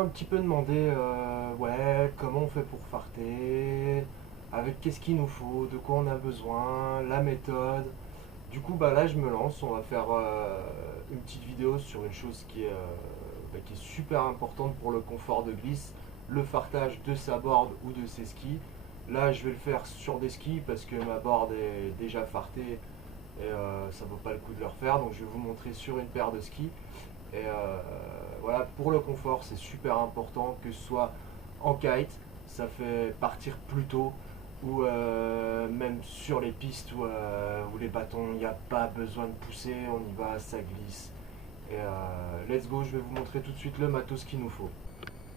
un petit peu demandé, ouais, comment on fait pour farter, avec qu'est-ce qu'il nous faut, de quoi on a besoin, la méthode. Du coup, bah là, je me lance. On va faire une petite vidéo sur une chose qui est super importante pour le confort de glisse, le fartage de sa board ou de ses skis. Là, je vais le faire sur des skis parce que ma board est déjà fartée et ça vaut pas le coup de le refaire. Donc, je vais vous montrer sur une paire de skis. Et voilà, pour le confort, c'est super important que ce soit en kite, ça fait partir plus tôt, ou même sur les pistes où les bâtons, il n'y a pas besoin de pousser, on y va, ça glisse. Et let's go, je vais vous montrer tout de suite le matos qu'il nous faut.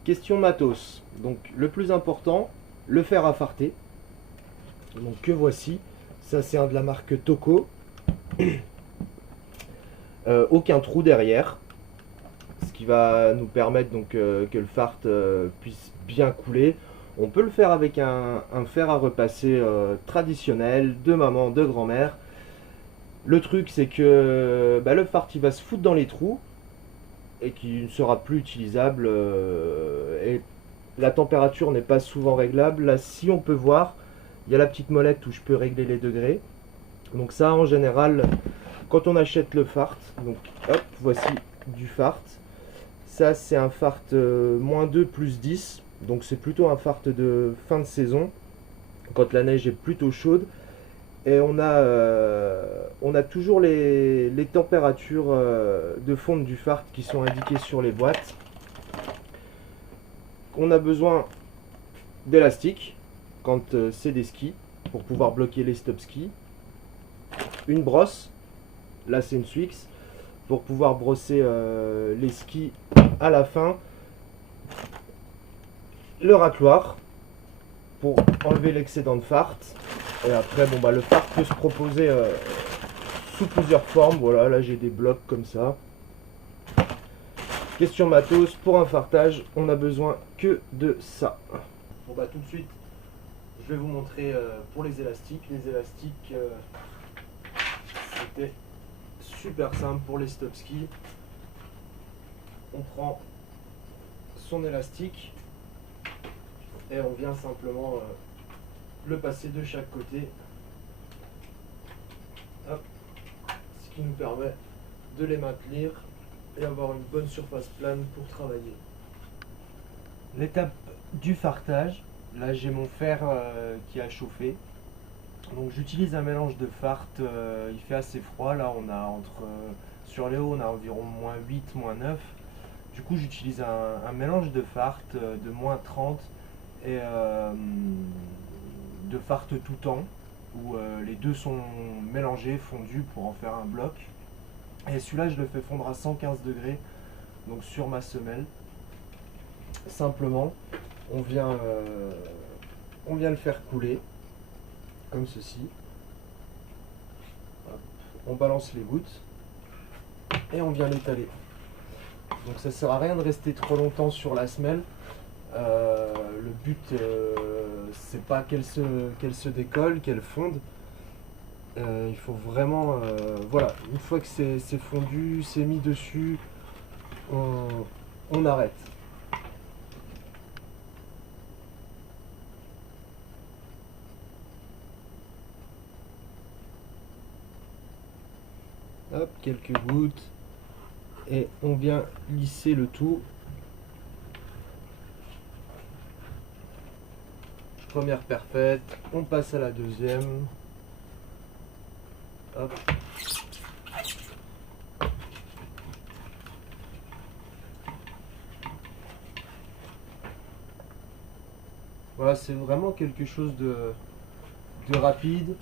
Question matos, donc le plus important, le fer à farter. Donc que voici, ça c'est un de la marque Toco. Aucun trou derrière, ce qui va nous permettre donc que le fart puisse bien couler. On peut le faire avec un fer à repasser traditionnel de maman, de grand-mère. Le truc c'est que le fart il va se foutre dans les trous et qui ne sera plus utilisable et la température n'est pas souvent réglable. Là, si on peut voir, il y a la petite molette où je peux régler les degrés. Donc ça, en général, quand on achète le fart, donc hop, voici du fart. Ça, c'est un fart -2 +10. Donc c'est plutôt un fart de fin de saison, quand la neige est plutôt chaude. Et on a toujours les températures de fonte du fart qui sont indiquées sur les boîtes. On a besoin d'élastique quand c'est des skis pour pouvoir bloquer les stop skis. Une brosse, là c'est une Swix, pour pouvoir brosser les skis à la fin. Le racloir pour enlever l'excédent de fart. Et après, bon, le fart peut se proposer sous plusieurs formes. Voilà, là j'ai des blocs comme ça. Question matos, pour un fartage, on a besoin que de ça. Bon tout de suite, je vais vous montrer pour les élastiques. Les élastiques, c'était super simple pour les stop skis. On prend son élastique et on vient simplement le passer de chaque côté. Hop. Ce qui nous permet de les maintenir et avoir une bonne surface plane pour travailler. L'étape du fartage, là j'ai mon fer qui a chauffé. Donc j'utilise un mélange de fart, il fait assez froid, là on a sur les hauts on a environ -8, -9. Du coup j'utilise un mélange de fart de -30 et de fart tout temps, où les deux sont mélangés, fondus pour en faire un bloc. Et celui-là je le fais fondre à 115 degrés, donc sur ma semelle. Simplement on vient le faire couler comme ceci. Hop. On balance les gouttes et on vient l'étaler. Donc ça sert à rien de rester trop longtemps sur la semelle. Le but c'est pas qu'elle se décolle, qu'elle fonde. Il faut vraiment voilà, une fois que c'est fondu, c'est mis dessus, on arrête. Hop, quelques gouttes et on vient lisser le tout. Première paire faite, on passe à la deuxième. Hop. Voilà, c'est vraiment quelque chose de rapide,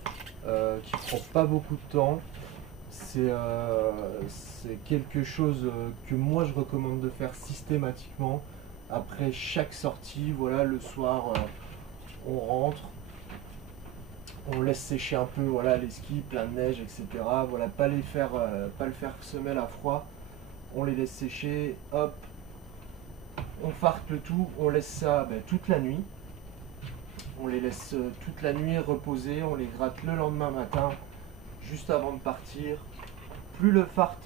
qui prend pas beaucoup de temps. C'est quelque chose que moi je recommande de faire systématiquement après chaque sortie. Voilà, le soir on rentre, on laisse sécher un peu, voilà, les skis, plein de neige, etc. Voilà, pas le faire semelle à froid, on les laisse sécher, hop, on farte le tout, on laisse ça toute la nuit. On les laisse toute la nuit reposer, on les gratte le lendemain matin, juste avant de partir. Plus le fart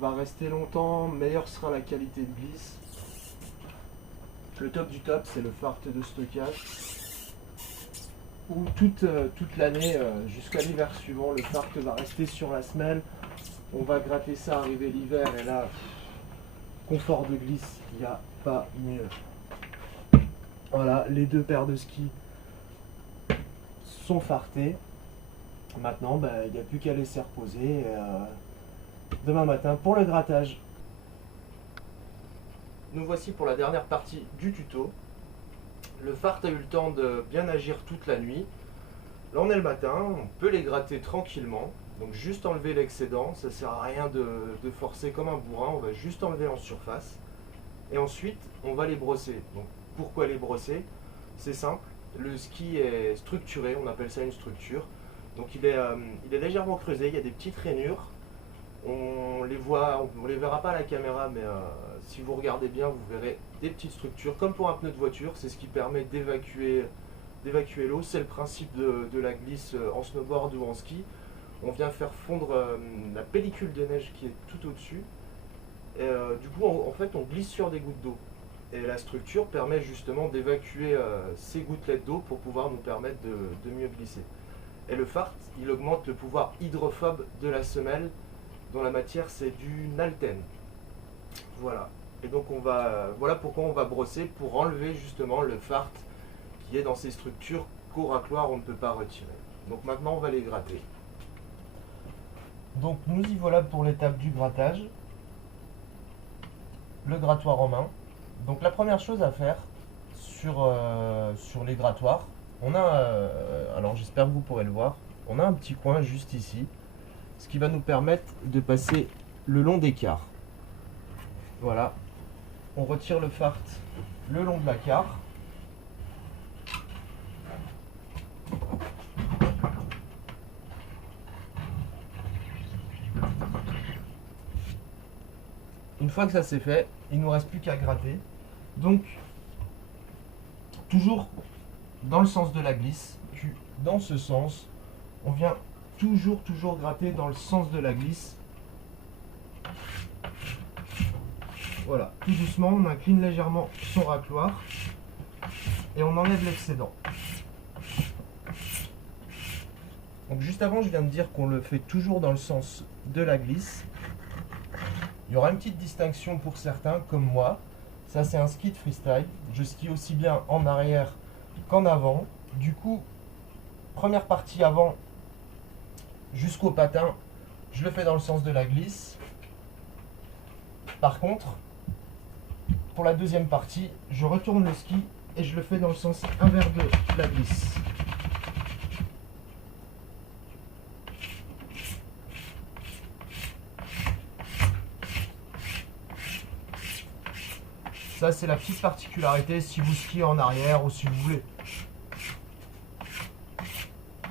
va rester longtemps, meilleure sera la qualité de glisse. Le top du top, c'est le fart de stockage. Où toute l'année, jusqu'à l'hiver suivant, le fart va rester sur la semelle. On va gratter ça, arriver l'hiver, et là, confort de glisse, il n'y a pas mieux. Voilà, les 2 paires de skis sont fartées. Maintenant, il n'y a plus qu'à laisser reposer demain matin pour le grattage. Nous voici pour la dernière partie du tuto. Le fart a eu le temps de bien agir toute la nuit. Là on est le matin, on peut les gratter tranquillement. Donc juste enlever l'excédent, ça sert à rien de forcer comme un bourrin, on va juste enlever en surface. Et ensuite on va les brosser. Donc pourquoi les brosser? C'est simple, le ski est structuré, on appelle ça une structure. Donc il est légèrement creusé, il y a des petites rainures. On les verra pas à la caméra, mais si vous regardez bien, vous verrez des petites structures, comme pour un pneu de voiture. C'est ce qui permet d'évacuer l'eau. C'est le principe de la glisse en snowboard ou en ski. On vient faire fondre la pellicule de neige qui est tout au-dessus. Et du coup, en fait, on glisse sur des gouttes d'eau. Et la structure permet justement d'évacuer ces gouttelettes d'eau pour pouvoir nous permettre de mieux glisser. Et le fart, il augmente le pouvoir hydrophobe de la semelle, dont la matière c'est du naltène. Voilà. Et donc voilà pourquoi on va brosser, pour enlever justement le fart qui est dans ces structures qu'au racloir on ne peut pas retirer. Donc maintenant on va les gratter. Donc nous y voilà pour l'étape du grattage. Le grattoir en main. Donc la première chose à faire sur les grattoirs, on a, alors j'espère que vous pourrez le voir, on a un petit coin juste ici, ce qui va nous permettre de passer le long des carres. Voilà, on retire le fart le long de la carre. Une fois que ça c'est fait, il ne nous reste plus qu'à gratter. Donc, toujours dans le sens de la glisse, puis dans ce sens, on vient toujours gratter dans le sens de la glisse. Voilà, tout doucement, on incline légèrement son racloir et on enlève l'excédent. Donc juste avant, je viens de dire qu'on le fait toujours dans le sens de la glisse. Il y aura une petite distinction pour certains, comme moi. Ça, c'est un ski de freestyle. Je skie aussi bien en arrière qu'en avant. Du coup, première partie avant jusqu'au patin, je le fais dans le sens de la glisse. Par contre, pour la deuxième partie, je retourne le ski et je le fais dans le sens inverse de la glisse. Ça, c'est la petite particularité si vous skiez en arrière ou si vous voulez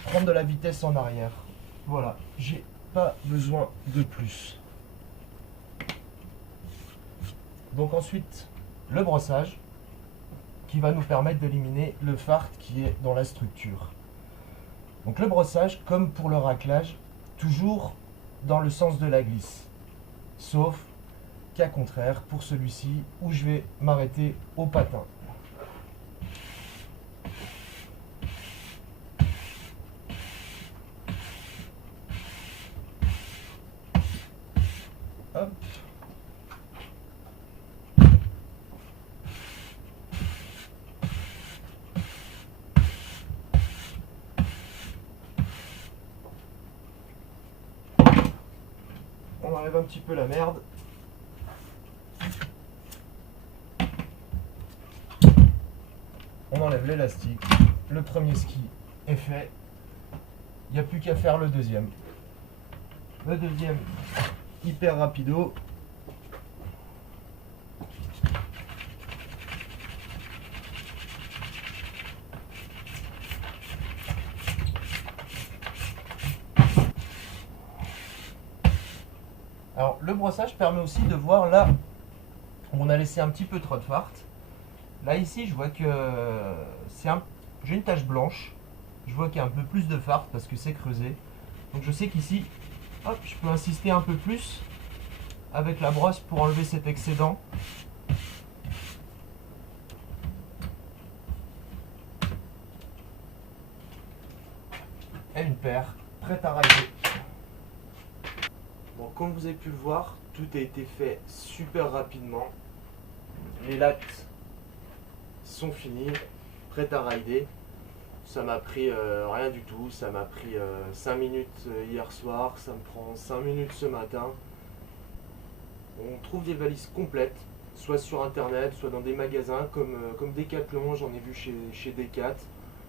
prendre de la vitesse en arrière. Voilà, j'ai pas besoin de plus. Donc ensuite, le brossage qui va nous permettre d'éliminer le fart qui est dans la structure. Donc le brossage, comme pour le raclage, toujours dans le sens de la glisse. Sauf cas contraire pour celui-ci où je vais m'arrêter au patin. Hop. On enlève un petit peu la merde. On enlève l'élastique. Le premier ski est fait. Il n'y a plus qu'à faire le deuxième. Le deuxième, hyper rapido. Alors le brossage permet aussi de voir là où on a laissé un petit peu trop de fart. Là ici je vois que j'ai une tache blanche. Je vois qu'il y a un peu plus de fart parce que c'est creusé. Donc je sais qu'ici, hop, je peux insister un peu plus avec la brosse pour enlever cet excédent. et une paire prête à rider. Bon, comme vous avez pu le voir, tout a été fait super rapidement. Les lattes sont finies, prêtes à rider. Ça m'a pris rien du tout, ça m'a pris 5 minutes hier soir, ça me prend 5 minutes ce matin. On trouve des valises complètes, soit sur internet, soit dans des magasins comme Decathlon, j'en ai vu chez Decat.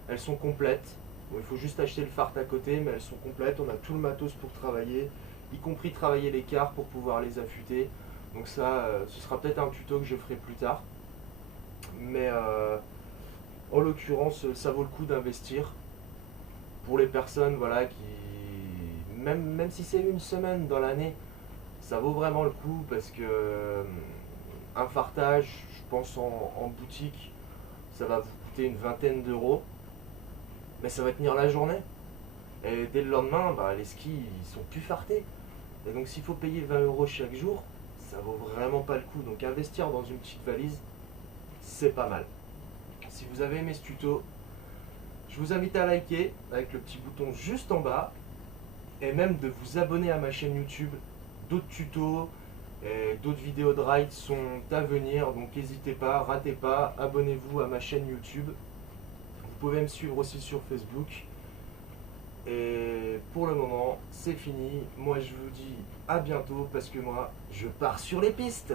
Elles sont complètes. Bon, il faut juste acheter le fart à côté, mais elles sont complètes. On a tout le matos pour travailler, y compris travailler les quarts pour pouvoir les affûter. Donc ça, ce sera peut-être un tuto que je ferai plus tard. Mais en l'occurrence, ça vaut le coup d'investir. Pour les personnes voilà, même si c'est une semaine dans l'année, ça vaut vraiment le coup parce que un fartage, je pense en boutique, ça va vous coûter une vingtaine d'euros, mais ça va tenir la journée. Et dès le lendemain, les skis ils sont plus fartés. Et donc s'il faut payer 20 euros chaque jour, ça vaut vraiment pas le coup. Donc investir dans une petite valise, c'est pas mal. Si vous avez aimé ce tuto, je vous invite à liker avec le petit bouton juste en bas et même de vous abonner à ma chaîne YouTube. D'autres tutos et d'autres vidéos de ride sont à venir, donc n'hésitez pas, ratez pas, abonnez-vous à ma chaîne YouTube. Vous pouvez me suivre aussi sur Facebook. Et pour le moment, c'est fini. Moi, je vous dis à bientôt parce que moi, je pars sur les pistes.